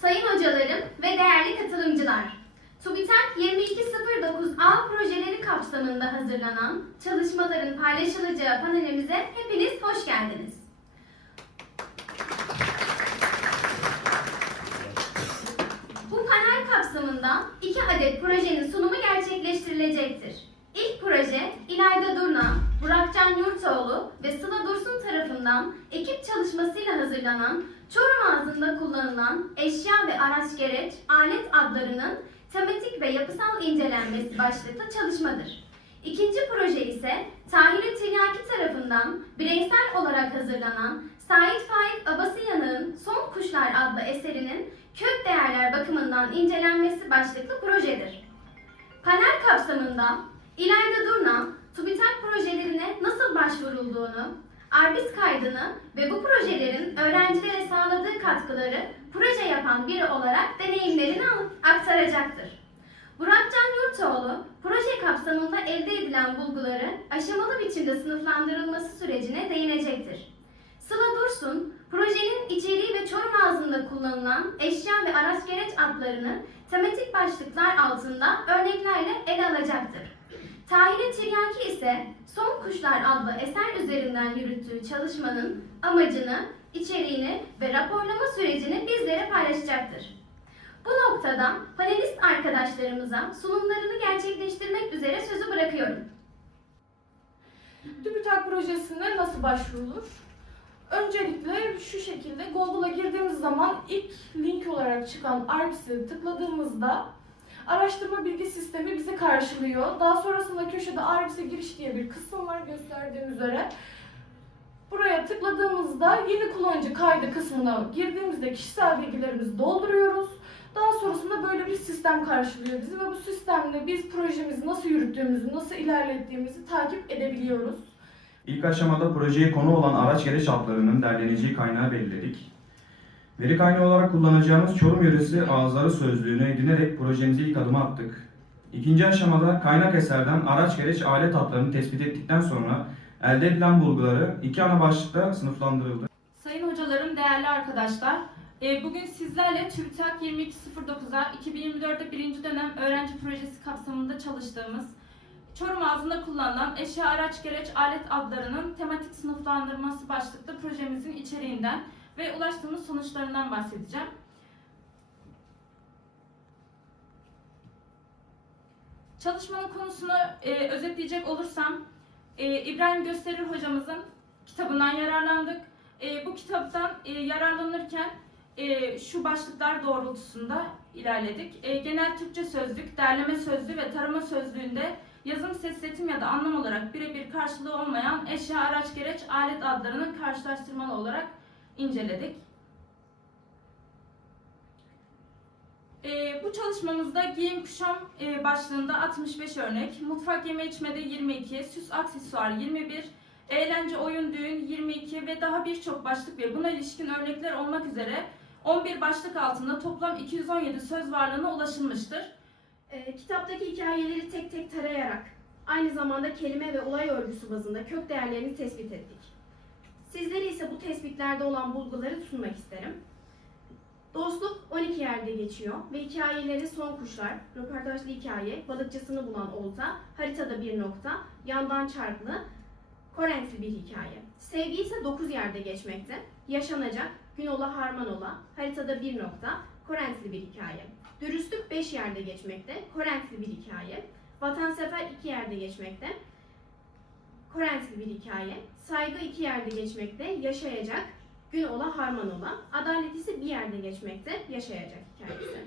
Sayın hocalarım ve değerli katılımcılar, TÜBİTAK 2209A projeleri kapsamında hazırlanan çalışmaların paylaşılacağı panelimize hepiniz hoş geldiniz. Bu panel kapsamında iki adet projenin sunumu gerçekleştirilecektir. Tarafından ekip çalışmasıyla hazırlanan Çorum ağzında kullanılan eşya ve araç gereç, alet adlarının tematik ve yapısal incelenmesi başlıklı çalışmadır. İkinci proje ise Tahir Tiryaki tarafından bireysel olarak hazırlanan Sait Faik Abasıyanık'ın Son Kuşlar adlı eserinin kök değerler bakımından incelenmesi başlıklı projedir. Panel kapsamında İlayda Durna, TÜBİTAK projelerine nasıl başvurulduğunu, ARBİS kaydını ve bu projelerin öğrencilere sağladığı katkıları proje yapan biri olarak deneyimlerini aktaracaktır. Burakcan Yurtoğlu, proje kapsamında elde edilen bulguları aşamalı biçimde sınıflandırılması sürecine değinecektir. Sıla Dursun, projenin içeriği ve Çorum ağzında kullanılan eşya ve araç gereç adlarını tematik başlıklar altında örneklerle ele alacaktır. Tahir Tiryaki ise Son Kuşlar adlı eser üzerinden yürüttüğü çalışmanın amacını, içeriğini ve raporlama sürecini bizlere paylaşacaktır. Bu noktada panelist arkadaşlarımıza sunumlarını gerçekleştirmek üzere sözü bırakıyorum. TÜBİTAK projesine nasıl başvurulur? Öncelikle şu şekilde Google'a girdiğimiz zaman ilk link olarak çıkan ARPS'e tıkladığımızda araştırma bilgi sistemi bizi karşılıyor. Daha sonrasında köşede ARPS'e giriş diye bir kısım var gösterdiğim üzere. Buraya tıkladığımızda yeni kullanıcı kaydı kısmına girdiğimizde kişisel bilgilerimizi dolduruyoruz. Daha sonrasında böyle bir sistem karşılıyor bizi ve bu sistemle biz projemizi nasıl yürüttüğümüzü, nasıl ilerlettiğimizi takip edebiliyoruz. İlk aşamada projeye konu olan araç gereç adlarının derleneceği kaynağı belirledik. Veri kaynağı olarak kullanacağımız Çorum yöresi ağızları sözlüğünü edinerek projemize ilk adımı attık. İkinci aşamada kaynak eserden araç gereç alet adlarını tespit ettikten sonra elde edilen bulguları iki ana başlıkta sınıflandırıldı. Sayın hocalarım, değerli arkadaşlar, e, bugün sizlerle TÜBİTAK 2209'a 2024'te birinci dönem öğrenci projesi kapsamında çalıştığımız Çorum ağzında kullanılan eşya, araç, gereç, alet adlarının tematik sınıflandırması başlıklı projemizin içeriğinden ve ulaştığımız sonuçlarından bahsedeceğim. Çalışmanın konusunu e, özetleyecek olursam, e, İbrahim Gösterir hocamızın kitabından yararlandık. E, bu kitaptan e, yararlanırken e, şu başlıklar doğrultusunda ilerledik. E, genel Türkçe sözlük, derleme sözlüğü ve tarama sözlüğünde yazım, ses, setim ya da anlam olarak birebir karşılığı olmayan eşya, araç, gereç, alet adlarının karşılaştırmalı olarak inceledik. E, bu çalışmamızda giyim kuşam e, başlığında 65 örnek, mutfak yeme içmede 22, süs aksesuar 21, eğlence oyun düğün 22 ve daha birçok başlık ve buna ilişkin örnekler olmak üzere 11 başlık altında toplam 217 söz varlığına ulaşılmıştır. E, kitaptaki hikayeleri tek tek tarayarak aynı zamanda kelime ve olay örgüsü bazında kök değerlerini tespit ettik. Sizlere ise bu tespitlerde olan bulguları sunmak isterim. Dostluk 12 yerde geçiyor ve hikayeleri son kuşlar, röportajlı hikaye, balıkçısını bulan olta, haritada bir nokta, yandan çarklı, Korentli bir hikaye. Sevgi ise 9 yerde geçmekte. Yaşanacak, Günola Harmanola, haritada bir nokta, Korentli bir hikaye. Dürüstlük 5 yerde geçmekte, Korentli bir hikaye. Vatansever 2 yerde geçmekte, Korentli bir hikaye. Saygı 2 yerde geçmekte, yaşayacak, Günola Harmanola. Adalet ise bir yerde geçmekte, yaşayacak hikayesi.